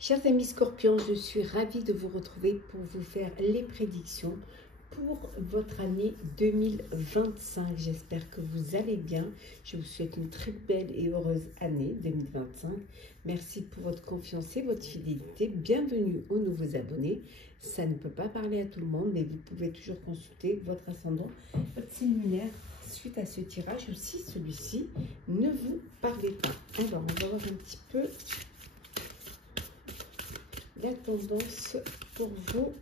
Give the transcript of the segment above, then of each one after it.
Chers amis Scorpions, je suis ravie de vous retrouver pour vous faire les prédictions pour votre année 2025. J'espère que vous allez bien. Je vous souhaite une très belle et heureuse année 2025. Merci pour votre confiance et votre fidélité. Bienvenue aux nouveaux abonnés. Ça ne peut pas parler à tout le monde, mais vous pouvez toujours consulter votre ascendant, votre signe lunaire suite à ce tirage. Aussi, celui-ci, ne vous parlez pas. Alors, on va voir un petit peu la tendance pour vous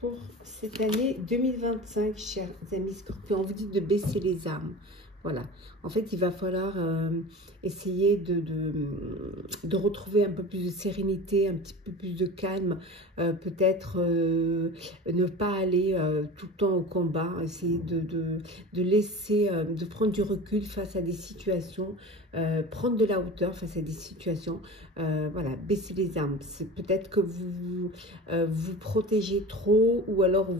pour cette année 2025, chers amis Scorpions. On vous dit de baisser les armes. Voilà. En fait, il va falloir essayer de retrouver un peu plus de sérénité, un petit peu plus de calme. Peut-être ne pas aller tout le temps au combat. Essayer de laisser, de prendre du recul face à des situations. Prendre de la hauteur face à des situations. Voilà, baisser les armes. C'est peut-être que vous vous protégez trop, ou alors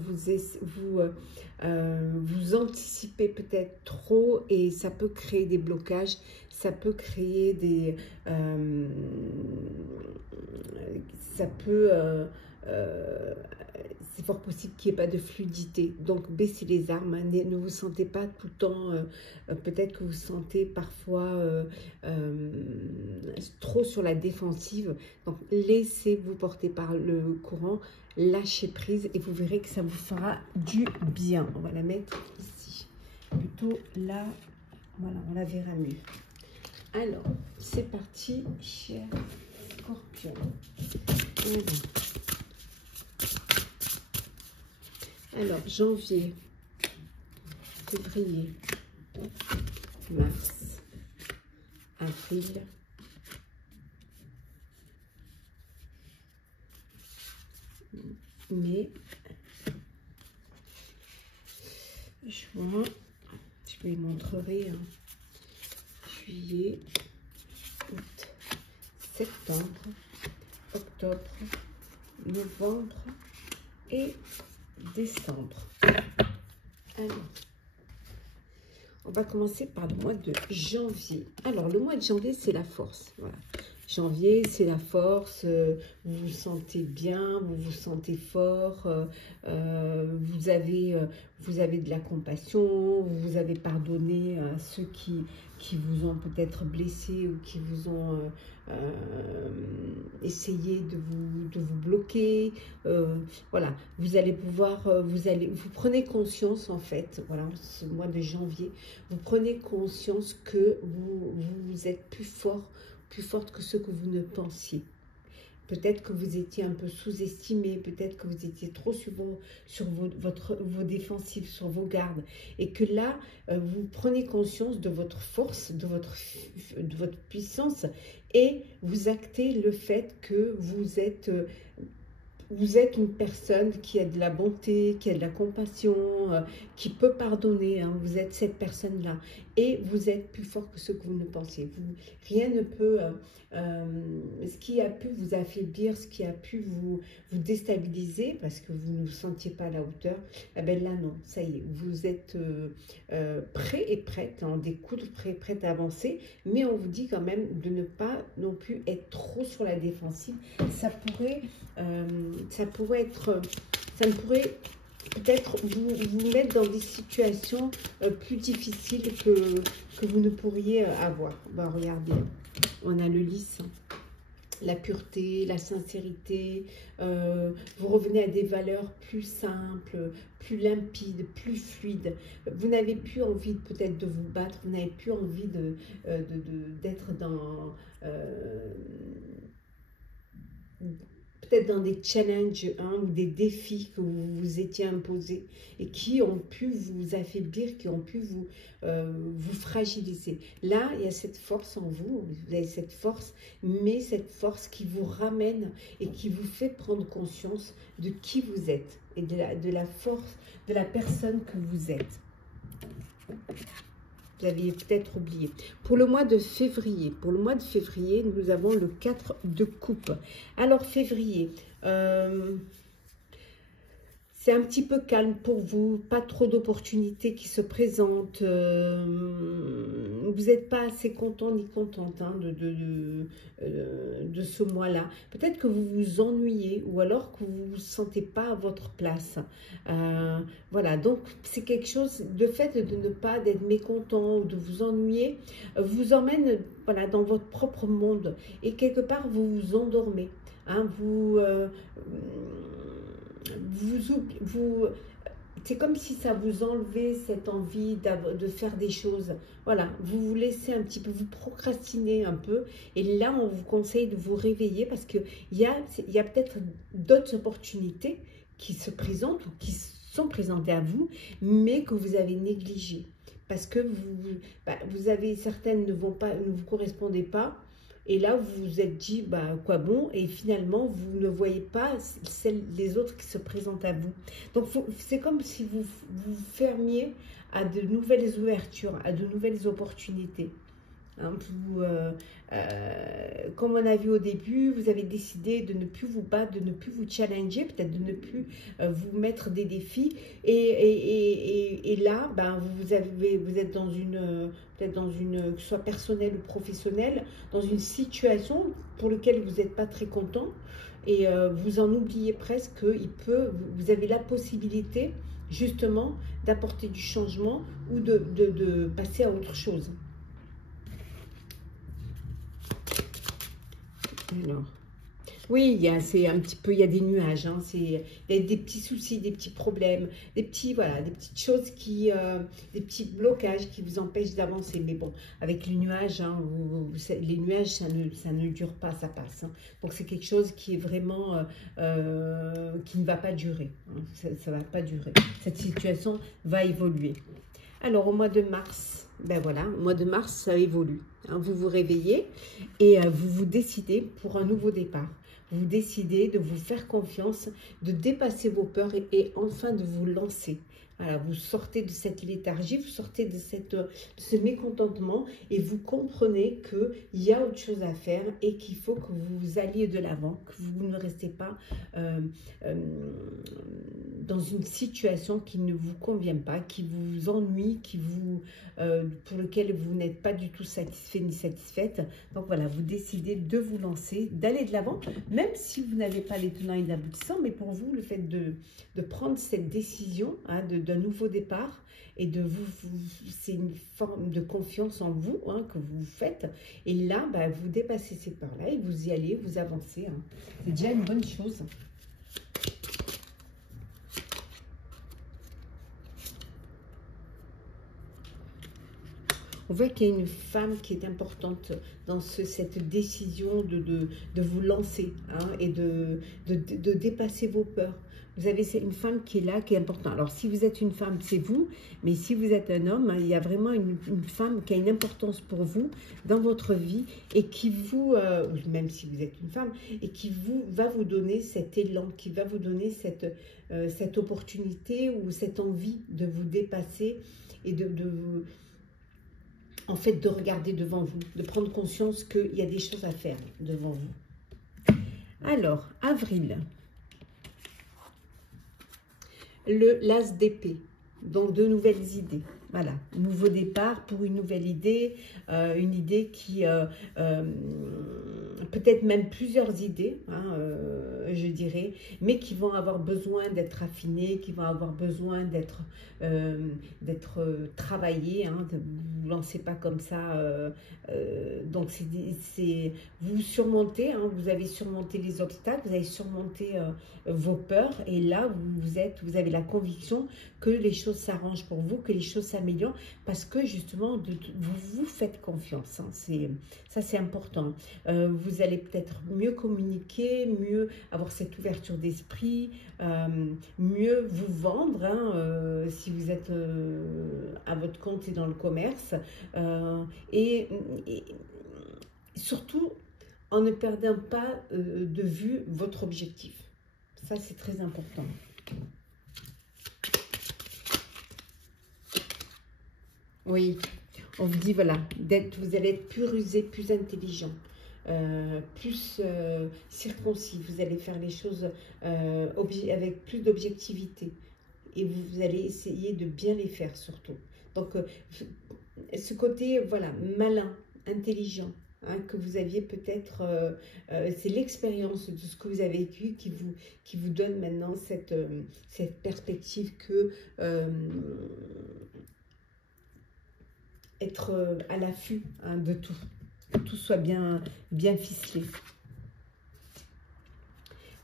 vous anticipez peut-être trop, et ça peut créer des blocages, ça peut créer des c'est fort possible qu'il n'y ait pas de fluidité. Donc baissez les armes, hein. Ne vous sentez pas tout le temps, peut-être que vous sentez parfois trop sur la défensive. Donc laissez-vous porter par le courant, lâchez prise et vous verrez que ça vous fera du bien. On va la mettre ici, plutôt là, voilà, on la verra mieux. Alors, c'est parti, chers Scorpions. Alors, janvier, février, mars, avril, mai, juin, je vous les montrerai, hein. Juillet, août, septembre, octobre, novembre et décembre. Alors, on va commencer par le mois de janvier. Alors, le mois de janvier, c'est la force. Voilà. Janvier, c'est la force, vous vous sentez bien, vous vous sentez fort, vous avez de la compassion, vous avez pardonné à ceux qui vous ont peut-être blessé ou qui vous ont essayé de vous bloquer. Voilà, vous allez pouvoir, vous prenez conscience en fait, voilà, ce mois de janvier, vous prenez conscience que vous êtes plus forte que ce que vous ne pensiez. Peut-être que vous étiez un peu sous-estimé, peut-être que vous étiez trop souvent sur vos défensives, sur vos gardes. Et que là, vous prenez conscience de votre force, de votre puissance, et vous actez le fait que vous êtes une personne qui a de la bonté, qui a de la compassion, qui peut pardonner, hein. Vous êtes cette personne-là. Et vous êtes plus fort que ce que vous ne pensiez. Rien ne peut... ce qui a pu vous affaiblir, ce qui a pu vous déstabiliser, parce que vous ne vous sentiez pas à la hauteur, eh bien là, non, ça y est, vous êtes prêt et prête à en découdre, prêt et prête à avancer, mais on vous dit quand même de ne pas non plus être trop sur la défensive. Ça pourrait peut-être vous mettre dans des situations plus difficiles que vous ne pourriez avoir. Ben, regardez, on a le lys, hein. La pureté, la sincérité, vous revenez à des valeurs plus simples, plus limpides, plus fluides. Vous n'avez plus envie peut-être de vous battre, vous n'avez plus envie d'être dans... peut-être dans des challenges, hein, ou des défis que vous vous étiez imposés et qui ont pu vous affaiblir, qui ont pu vous fragiliser. Là, il y a cette force en vous, vous avez cette force, mais cette force qui vous ramène et qui vous fait prendre conscience de qui vous êtes et de la force, de la personne que vous êtes. Vous aviez peut-être oublié. Pour le mois de février, nous avons le 4 de coupe. Alors, février, c'est un petit peu calme pour vous, pas trop d'opportunités qui se présentent. Vous n'êtes pas assez content ni contente, hein, de de ce mois-là. Peut-être que vous vous ennuyez ou alors que vous ne vous sentez pas à votre place. Voilà, donc c'est quelque chose, le fait de ne pas d'être mécontent ou de vous ennuyer, vous emmène voilà, dans votre propre monde et quelque part vous vous endormez. Hein, c'est comme si ça vous enlevait cette envie de faire des choses. Voilà, vous vous laissez un petit peu, vous procrastinez un peu. Et là, on vous conseille de vous réveiller parce qu'il y a peut-être d'autres opportunités qui se présentent ou qui sont présentées à vous, mais que vous avez négligées. Parce que vous avez certaines ne vous correspondez pas. Et là, vous vous êtes dit, bah, quoi bon? Et finalement, vous ne voyez pas les autres qui se présentent à vous. Donc, c'est comme si vous vous fermiez à de nouvelles ouvertures, à de nouvelles opportunités. Hein, comme on a vu au début, vous avez décidé de ne plus vous battre, de ne plus vous challenger, peut-être de ne plus vous mettre des défis. Et là, ben, vous êtes dans peut-être dans une, que ce soit personnelle ou professionnelle, dans une situation pour laquelle vous n'êtes pas très content. Et vous en oubliez presque vous avez la possibilité justement d'apporter du changement ou de passer à autre chose. Alors, oui, c'est un petit peu, il y a des nuages, hein, il y a des petits soucis, des petits problèmes, voilà, des petites choses des petits blocages qui vous empêchent d'avancer. Mais bon, avec les nuages, hein, les nuages, ça ne dure pas, ça passe. Hein. Donc c'est quelque chose qui est vraiment, qui ne va pas durer. Hein, ça ne va pas durer. Cette situation va évoluer. Alors au mois de mars, ben voilà, au mois de mars, ça évolue. Hein, vous vous réveillez et vous vous décidez pour un nouveau départ. Vous décidez de vous faire confiance, de dépasser vos peurs et enfin de vous lancer. Voilà, vous sortez de cette léthargie, vous sortez de ce mécontentement et vous comprenez qu'il y a autre chose à faire et qu'il faut que vous alliez de l'avant, que vous ne restez pas dans une situation qui ne vous convient pas, qui vous ennuie, pour lequel vous n'êtes pas du tout satisfait ni satisfaite. Donc voilà, vous décidez de vous lancer, d'aller de l'avant, même si vous n'avez pas les tenants et les aboutissants, mais pour vous, le fait de prendre cette décision hein, d'un nouveau départ et c'est une forme de confiance en vous hein, que vous faites. Et là, bah, vous dépassez ces peurs-là et vous y allez, vous avancez. Hein. C'est déjà une bonne chose. On voit qu'il y a une femme qui est importante dans cette décision de vous lancer hein, et de dépasser vos peurs. Vous avez une femme qui est là, qui est importante. Alors, si vous êtes une femme, c'est vous. Mais si vous êtes un homme, hein, il y a vraiment une femme qui a une importance pour vous dans votre vie et qui même si vous êtes une femme, et qui va vous donner cet élan, qui va vous donner cette opportunité ou cette envie de vous dépasser et en fait, de regarder devant vous, de prendre conscience qu'il y a des choses à faire devant vous. Alors, avril. L'as d'épée, donc de nouvelles idées. Voilà, nouveau départ pour une nouvelle idée, une idée qui, peut-être même plusieurs idées, hein, je dirais, mais qui vont avoir besoin d'être affinées, qui vont avoir besoin d'être travaillées. Hein, vous ne lancez pas comme ça. Donc, vous surmontez, hein, vous avez surmonté les obstacles, vous avez surmonté vos peurs, et là, vous avez la conviction que les choses s'arrangent pour vous, que les choses s'améliorent, parce que justement, vous vous faites confiance. Hein, ça, c'est important. Vous allez peut-être mieux communiquer, mieux avoir cette ouverture d'esprit, mieux vous vendre, hein, si vous êtes à votre compte et dans le commerce. Et surtout, en ne perdant pas de vue votre objectif. Ça, c'est très important. Oui, on vous dit, voilà, vous allez être plus rusé, plus intelligent, plus circoncis. Vous allez faire les choses avec plus d'objectivité. Et vous allez essayer de bien les faire, surtout. Donc, ce côté, voilà, malin, intelligent, hein, que vous aviez peut-être, c'est l'expérience de ce que vous avez vécu qui vous donne maintenant cette perspective que être à l'affût, hein, de tout, que tout soit bien ficelé.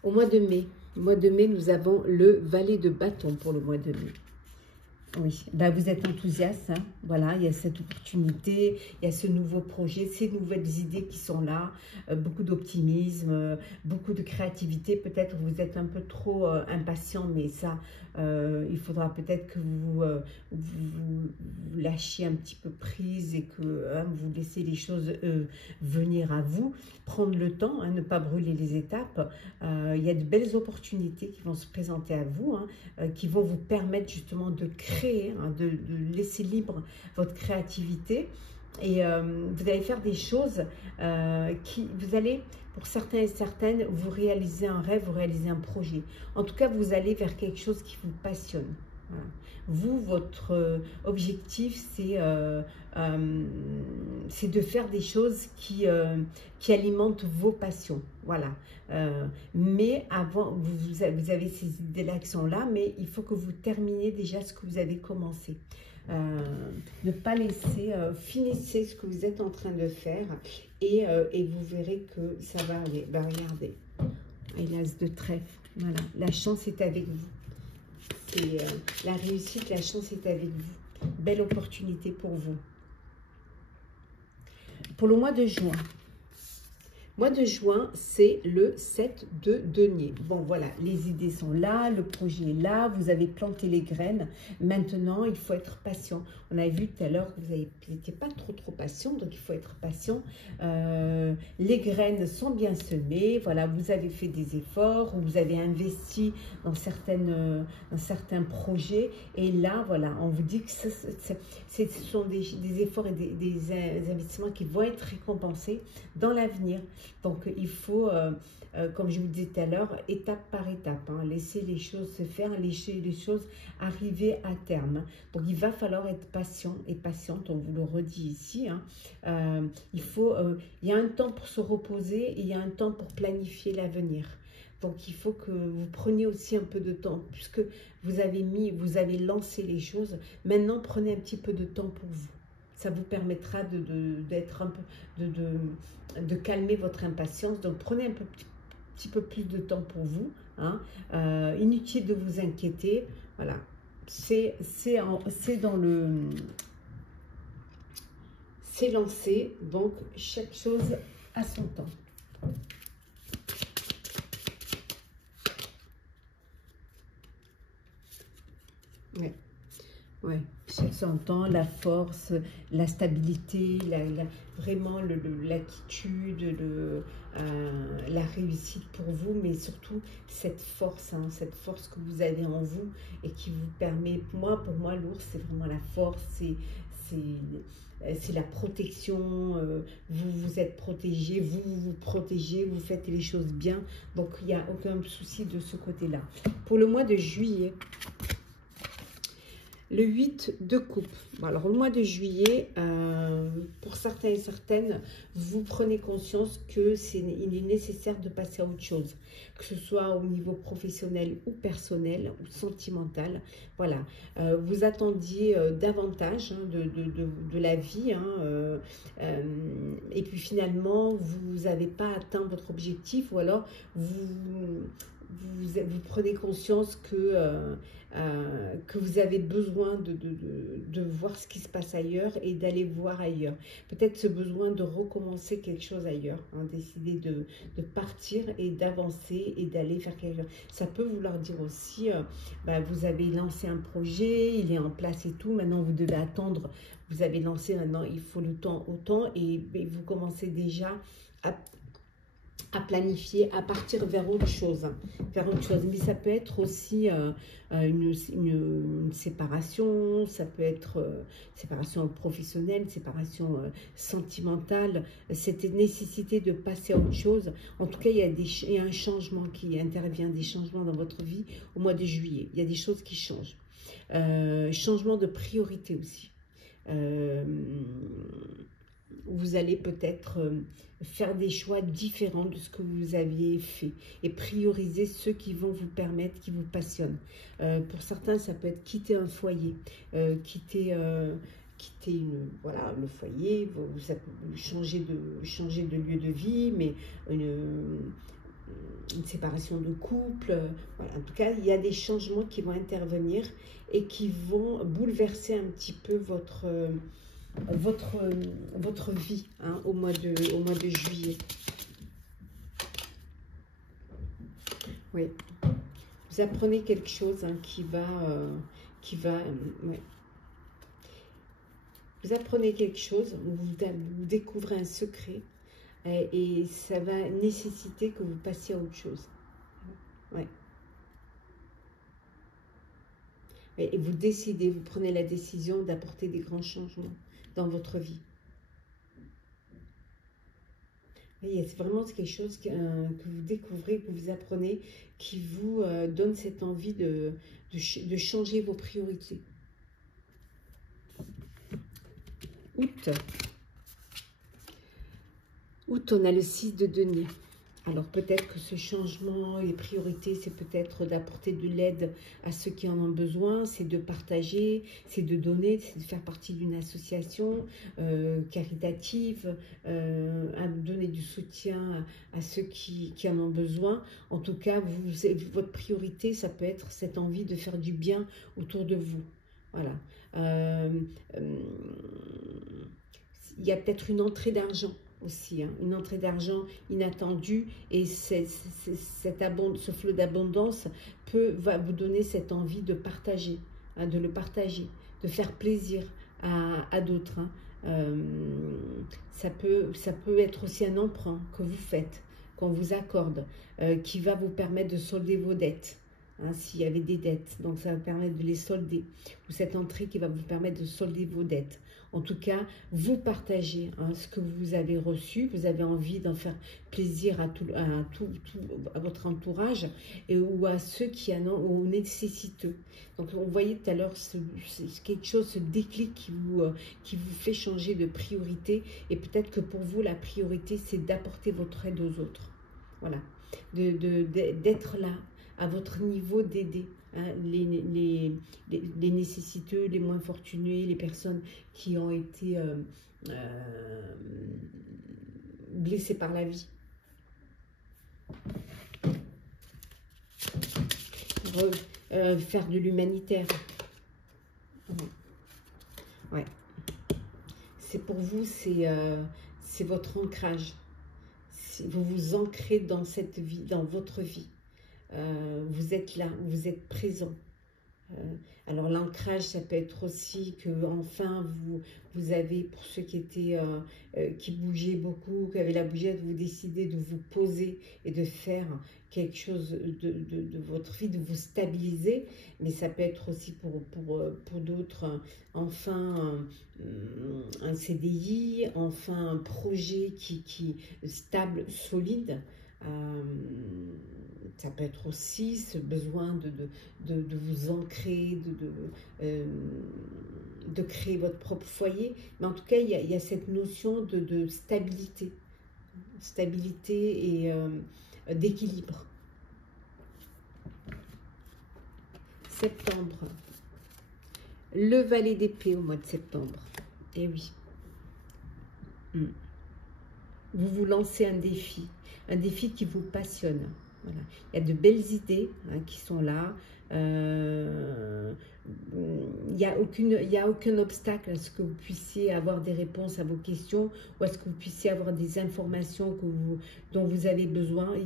Au mois de mai, nous avons le valet de bâton pour le mois de mai. Oui, bah vous êtes enthousiaste, hein. Voilà, il y a cette opportunité, il y a ce nouveau projet, ces nouvelles idées qui sont là, beaucoup d'optimisme, beaucoup de créativité. Peut-être vous êtes un peu trop impatient, mais ça, il faudra peut-être que vous lâchiez un petit peu prise et que hein, vous laissez les choses venir à vous. Prendre le temps, hein, ne pas brûler les étapes. Il y a de belles opportunités qui vont se présenter à vous, hein, qui vont vous permettre justement de créer, hein, de laisser libre votre créativité. Et vous allez faire des choses vous allez, pour certains et certaines, vous réaliser un rêve, vous réaliser un projet. En tout cas, vous allez vers quelque chose qui vous passionne. Voilà. Vous, votre objectif, c'est de faire des choses qui alimentent vos passions. Voilà. Mais avant, vous avez ces idées-là qui sont là, mais il faut que vous terminiez déjà ce que vous avez commencé. Ne pas laisser, finissez ce que vous êtes en train de faire et vous verrez que ça va aller. Bah, regardez, et l'as de trèfle, voilà, la chance est avec vous. C'est la réussite, la chance est avec vous. Belle opportunité pour vous. Pour le mois de juin. Mois de juin, c'est le 7 de denier. Bon, voilà, les idées sont là, le projet est là, vous avez planté les graines. Maintenant, il faut être patient. On a vu tout à l'heure que vous n'étiez pas trop patient, donc il faut être patient. Les graines sont bien semées, voilà, vous avez fait des efforts, vous avez investi dans certains projets. Et là, voilà, on vous dit que ce sont des efforts et des investissements qui vont être récompensés dans l'avenir. Donc, il faut, comme je vous disais tout à l'heure, étape par étape, hein, laisser les choses se faire, laisser les choses arriver à terme. Donc, il va falloir être patient et patiente, on vous le redit ici. Hein. Il y a un temps pour se reposer et il y a un temps pour planifier l'avenir. Donc, il faut que vous preniez aussi un peu de temps, puisque vous avez lancé les choses. Maintenant, prenez un petit peu de temps pour vous. Ça vous permettra d'être un peu, de calmer votre impatience. Donc, prenez un petit peu plus de temps pour vous. Hein. Inutile de vous inquiéter. Voilà. C'est lancé. Donc, chaque chose a son temps. Ouais. Ouais, son temps, la force, la stabilité, vraiment l'attitude, la réussite pour vous, mais surtout cette force, hein, cette force que vous avez en vous et qui vous permet, pour moi, l'ours, c'est vraiment la force, c'est la protection, vous êtes protégé, vous protégez, vous faites les choses bien, donc il n'y a aucun souci de ce côté-là. Pour le mois de juillet, le 8 de coupe. Bon, alors, le mois de juillet, pour certains et certaines, vous prenez conscience qu'il est nécessaire de passer à autre chose, que ce soit au niveau professionnel ou personnel ou sentimental. Voilà, vous attendiez davantage, hein, de la vie, hein, et puis finalement, vous n'avez pas atteint votre objectif, ou alors vous prenez conscience que vous avez besoin de voir ce qui se passe ailleurs et d'aller voir ailleurs. Peut-être ce besoin de recommencer quelque chose ailleurs, hein, décider de partir et d'avancer et d'aller faire quelque chose. Ça peut vouloir dire aussi, vous avez lancé un projet, il est en place et tout, maintenant vous devez attendre, vous avez lancé, maintenant il faut le temps au temps et vous commencez déjà à planifier, à partir vers autre chose. Mais ça peut être aussi une séparation, ça peut être séparation professionnelle, séparation sentimentale, cette nécessité de passer à autre chose. En tout cas, il y a un changement qui intervient, des changements dans votre vie au mois de juillet. Il y a des choses qui changent. Changement de priorité aussi. vous allez peut-être faire des choix différents de ce que vous aviez fait et prioriser ceux qui vont vous permettre, qui vous passionnent. Pour certains, ça peut être quitter un foyer, quitter voilà, le foyer, vous changer de lieu de vie, mais une séparation de couple. Voilà. En tout cas, il y a des changements qui vont intervenir et qui vont bouleverser un petit peu votre vie hein, au mois de juillet. Oui. Vous apprenez quelque chose hein, qui va ouais. Vous apprenez quelque chose, vous découvrez un secret et ça va nécessiter que vous passiez à autre chose. Ouais. Et vous décidez, vous prenez la décision d'apporter des grands changements dans votre vie. C'est vraiment quelque chose que vous découvrez, que vous apprenez, qui vous donne cette envie de changer vos priorités. Août. Août, on a le 6 de denier. Alors peut-être que ce changement, les priorités, c'est peut-être d'apporter de l'aide à ceux qui en ont besoin, c'est de partager, c'est de donner, c'est de faire partie d'une association caritative, à donner du soutien à ceux qui en ont besoin. En tout cas, votre priorité, ça peut être cette envie de faire du bien autour de vous. Voilà. Il y a peut-être une entrée d'argent aussi, hein, une entrée d'argent inattendue et ce flot d'abondance va vous donner cette envie de partager, hein, de le partager, de faire plaisir à d'autres. Hein. Ça peut être aussi un emprunt que vous faites, qu'on vous accorde, qui va vous permettre de solder vos dettes. Hein, s'il y avait des dettes, donc ça va permettre de les solder, ou cette entrée qui va vous permettre de solder vos dettes. En tout cas, vous partagez hein, ce que vous avez reçu, vous avez envie d'en faire plaisir à votre entourage ou à ceux qui en ont ou nécessiteux. Donc, vous voyez tout à l'heure, c'est quelque chose, ce déclic qui vous fait changer de priorité. Et peut-être que pour vous, la priorité, c'est d'apporter votre aide aux autres. Voilà, d'être là, à votre niveau, d'aider hein, les nécessiteux, les moins fortunés, les personnes qui ont été blessées par la vie. Faire de l'humanitaire. Ouais. C'est pour vous, c'est votre ancrage. Vous vous ancrez dans cette vie, dans votre vie. Vous êtes là, vous êtes présent. Alors l'ancrage, ça peut être aussi que enfin vous avez, pour ceux qui bougeaient beaucoup, qui avaient la bougette, vous décidez de vous poser et de faire quelque chose de votre vie, de vous stabiliser. Mais ça peut être aussi pour d'autres, enfin un CDI, enfin un projet qui stable, solide. Ça peut être aussi ce besoin de vous ancrer, de créer votre propre foyer. Mais en tout cas, il y a cette notion de stabilité et d'équilibre. Septembre. Le valet d'épée au mois de septembre. Eh oui. Vous vous lancez un défi qui vous passionne. Voilà. Il y a de belles idées hein, qui sont là. Il n'y a aucun obstacle à ce que vous puissiez avoir des réponses à vos questions ou à ce que vous puissiez avoir des informations dont vous avez besoin.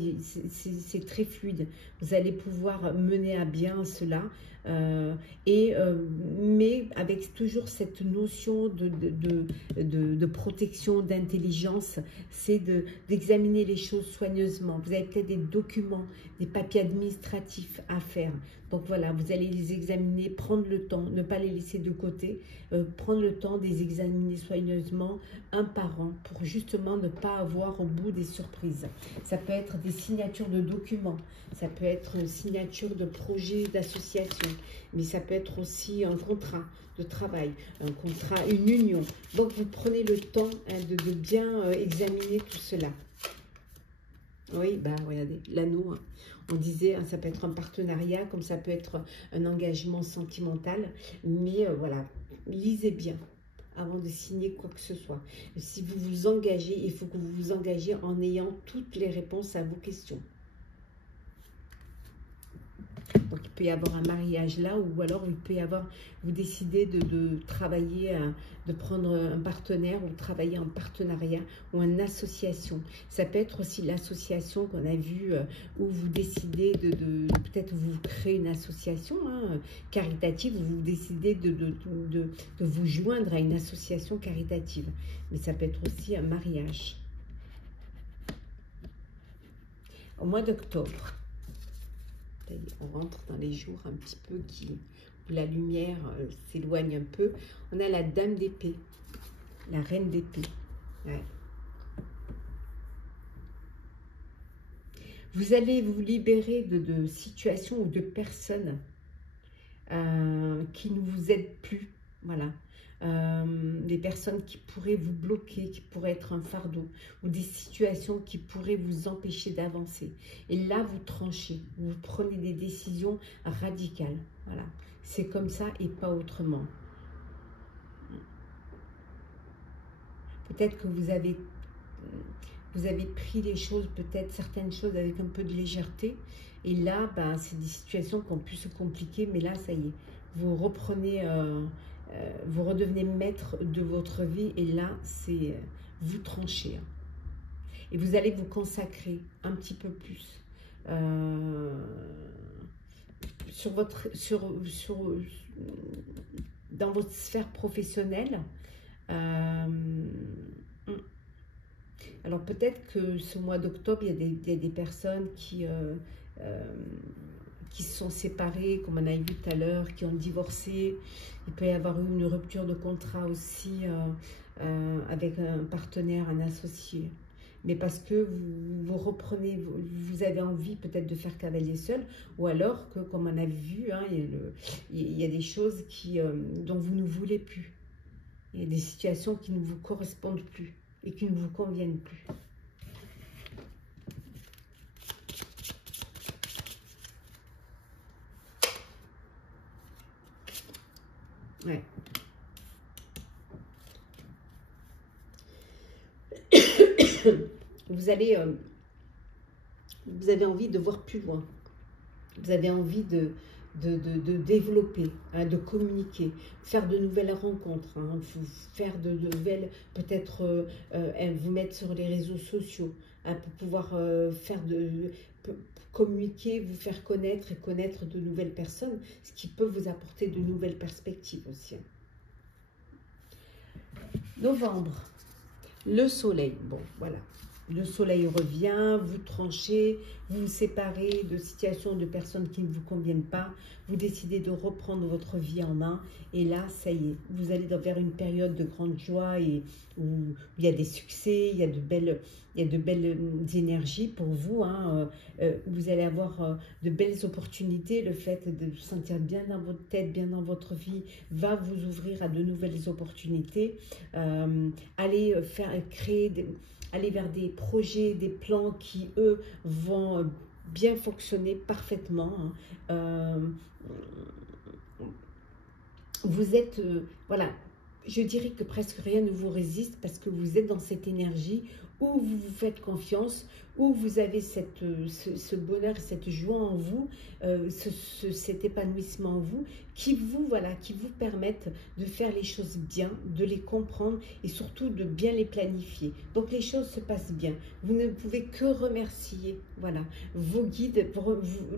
C'est très fluide. Vous allez pouvoir mener à bien cela. Mais avec toujours cette notion de protection, d'intelligence, c'est d'examiner les choses soigneusement. Vous avez peut-être des documents, des papiers administratifs à faire. Donc voilà, vous allez les examiner, prendre le temps, ne pas les laisser de côté, prendre le temps de les examiner soigneusement, un par un, pour justement ne pas avoir au bout des surprises. Ça peut être des signatures de documents, ça peut être une signature de projet d'association, mais ça peut être aussi un contrat de travail, un contrat, une union. Donc vous prenez le temps de bien examiner tout cela. Oui, bah regardez, l'anneau, hein. On disait, hein, ça peut être un partenariat, comme ça peut être un engagement sentimental, mais voilà, lisez bien avant de signer quoi que ce soit. Si vous vous engagez, il faut que vous vous engagez en ayant toutes les réponses à vos questions. Donc, il peut y avoir un mariage là, ou alors il peut y avoir, vous décidez de travailler, de prendre un partenaire, ou travailler en partenariat, ou en association. Ça peut être aussi l'association qu'on a vue, où vous décidez peut-être vous créez une association caritative, où vous décidez de vous joindre à une association caritative. Mais ça peut être aussi un mariage. Au mois d'octobre, on rentre dans les jours un petit peu où la lumière s'éloigne un peu. On a la dame d'épée, la reine d'épée. Ouais. Vous allez vous libérer de situations ou de personnes qui ne vous aident plus. Voilà. Des personnes qui pourraient vous bloquer, qui pourraient être un fardeau, ou des situations qui pourraient vous empêcher d'avancer. Et là, vous tranchez, vous prenez des décisions radicales. Voilà, c'est comme ça et pas autrement. Peut-être que vous avez pris les choses, peut-être certaines choses avec un peu de légèreté. Et là, ben, c'est des situations qui ont pu se compliquer, mais là, ça y est, vous reprenez... vous redevenez maître de votre vie et là, c'est vous tranchez. Et vous allez vous consacrer un petit peu plus dans votre sphère professionnelle. Alors peut-être que ce mois d'octobre, il y a des personnes qui se sont séparés, comme on a vu tout à l'heure, qui ont divorcé. Il peut y avoir eu une rupture de contrat aussi avec un partenaire, un associé. Mais parce que vous reprenez, vous avez envie peut-être de faire cavalier seul, ou alors que, comme on a vu, hein, il y a des choses dont vous ne voulez plus. Il y a des situations qui ne vous correspondent plus et qui ne vous conviennent plus. Ouais. Vous avez envie de voir plus loin. Vous avez envie de développer, hein, de communiquer, faire de nouvelles rencontres, hein, faire de nouvelles, peut-être vous mettre sur les réseaux sociaux, hein, pour pouvoir communiquer, vous faire connaître et connaître de nouvelles personnes, ce qui peut vous apporter de nouvelles perspectives aussi. Novembre, le soleil, bon voilà. Le soleil revient, vous tranchez, vous vous séparez de situations, de personnes qui ne vous conviennent pas. Vous décidez de reprendre votre vie en main. Et là, ça y est, vous allez vers une période de grande joie et où il y a des succès, il y a de belles énergies pour vous. Hein. Vous allez avoir de belles opportunités. Le fait de vous sentir bien dans votre tête, bien dans votre vie, va vous ouvrir à de nouvelles opportunités. Allez aller vers des projets, des plans qui, eux, vont bien fonctionner parfaitement. Hein. Vous êtes, voilà, je dirais que presque rien ne vous résiste parce que vous êtes dans cette énergie où vous vous faites confiance, où vous avez ce bonheur et cette joie en vous, cet épanouissement en vous, qui vous permettent de faire les choses bien, de les comprendre et surtout de bien les planifier. Donc les choses se passent bien. Vous ne pouvez que remercier, voilà, vos guides,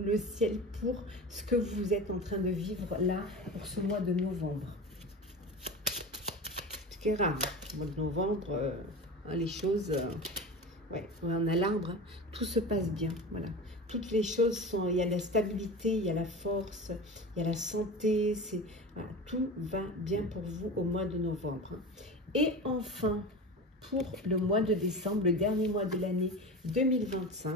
le ciel pour ce que vous êtes en train de vivre là pour ce mois de novembre. Ce qui est rare, le mois de novembre, les choses... Ouais, on a l'arbre, hein. Tout se passe bien, voilà. Toutes les choses sont, il y a la stabilité, il y a la force, il y a la santé, voilà, tout va bien pour vous au mois de novembre, hein. Et enfin, pour le mois de décembre, le dernier mois de l'année 2025,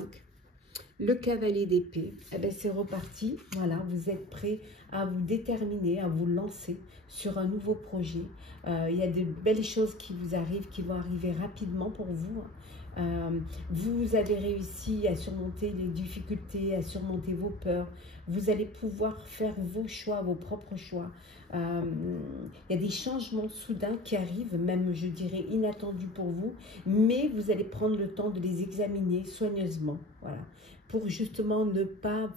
le cavalier d'épée, eh ben c'est reparti. Voilà, vous êtes prêt à vous déterminer, à vous lancer sur un nouveau projet. Il y a de belles choses qui vous arrivent, qui vont arriver rapidement pour vous. Vous avez réussi à surmonter les difficultés, à surmonter vos peurs. Vous allez pouvoir faire vos choix, vos propres choix. Il y a des changements soudains qui arrivent, même je dirais inattendus pour vous, mais vous allez prendre le temps de les examiner soigneusement. Voilà, pour justement ne pas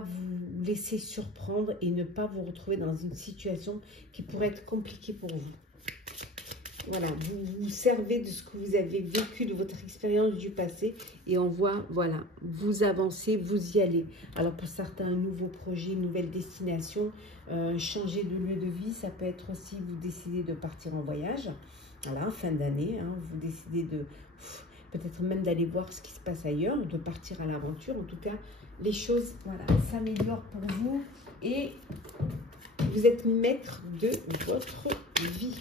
vous laisser surprendre et ne pas vous retrouver dans une situation qui pourrait être compliquée pour vous. Voilà, vous vous servez de ce que vous avez vécu, de votre expérience du passé, et on voit, voilà, vous avancez, vous y allez. Alors pour certains, un nouveau projet, une nouvelle destination, changer de lieu de vie, ça peut être aussi, vous décidez de partir en voyage, voilà, fin d'année, hein, vous décidez de, peut-être même d'aller voir ce qui se passe ailleurs, de partir à l'aventure. En tout cas, les choses, voilà, s'améliorent pour vous, et vous êtes maître de votre vie.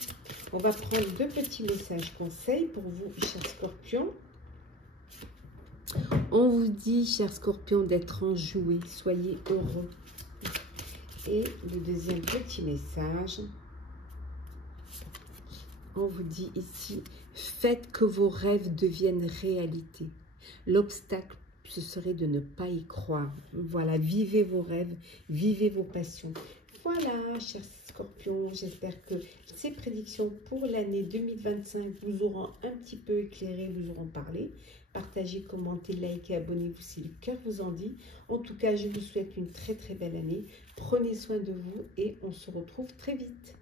On va prendre 2 petits messages conseils pour vous, chers scorpions. On vous dit, chers scorpions, d'être enjoués. Soyez heureux. Et le deuxième petit message, on vous dit ici, faites que vos rêves deviennent réalité. L'obstacle, ce serait de ne pas y croire. Voilà, vivez vos rêves, vivez vos passions. Voilà, chers scorpions, j'espère que ces prédictions pour l'année 2025 vous auront un petit peu éclairé, vous auront parlé. Partagez, commentez, likez, abonnez-vous si le cœur vous en dit. En tout cas, je vous souhaite une très très belle année. Prenez soin de vous et on se retrouve très vite.